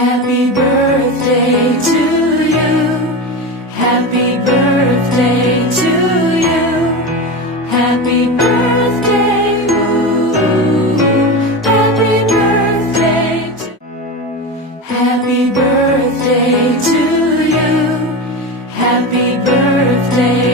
Happy birthday to you. Happy birthday to you. Happy birthday, ooh. Happy birthday to Happy birthday to you. Happy birthday